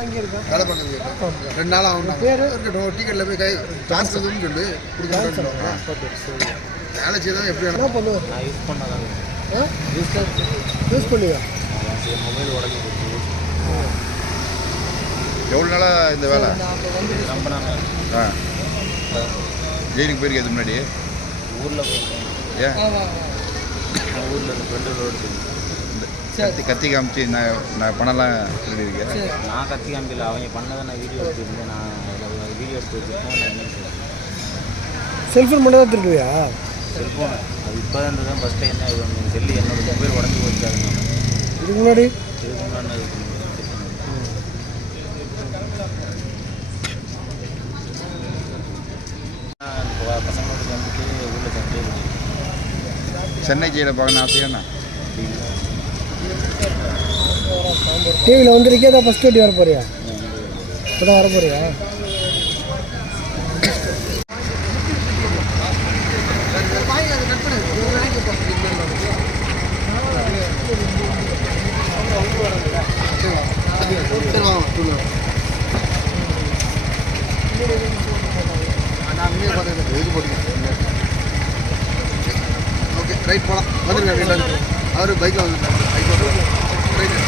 வேலை பார்க்கறது 2 நாள் ஆகும். பேர் இருக்கட்டும், டிக்கெட்டில் போய் கை காசு சொல்லி கொடுக்குறோம். வேலை செய்தால் எப்படி என்ன பண்ணுவேன்? நான் யூஸ் பண்ணாதான் யூஸ் பண்ணுவியா? மொபைல் உடஞ்சி போச்சு. எவ்வளோ நாளாக இந்த வேலை? ரொம்ப நாள். ஜெயிலுக்கு போயிருக்கேன் முன்னாடி. ஊரில் போயிருக்கேன். ஏன் ஊரில் இந்த ஃப்ரெண்டு ரோடு கத்தி காமிச்சு நான் பணம்லாம் சொல்லியிருக்கேன். நான் கத்தி காமிக்கல, அவங்க பண்ணதை நான் வீடியோ எடுத்துருந்தேன். நான் அதில் வீடியோ எடுத்து வச்சுருக்கோம். நான் என்ன செல்ஃபோன் மட்டும் தான் திருடுவியா? செல்ஃபோன் அது இப்போ தான் இருந்தது. ஃபஸ்ட் டைம் தான் இது வந்து செல்லு என்னோட மொபைல் உடஞ்சி போச்சாருங்க. இதுக்கு முன்னாடி பசங்களோட சேர்ந்துட்டு ஊரில் சண்டே சென்னை ஜெயிலை பார்க்கணும் ஆசையாண்ணா. டிவியில் வந்துருக்கே தான் ஃபஸ்ட் வாட்டி வர போறியா? இப்போ தான் வர போறியா? ஓகே, ரைட் போகலாம். வந்துருங்க. அவர் பைக்கில் வந்துருக்காரு. Bike ride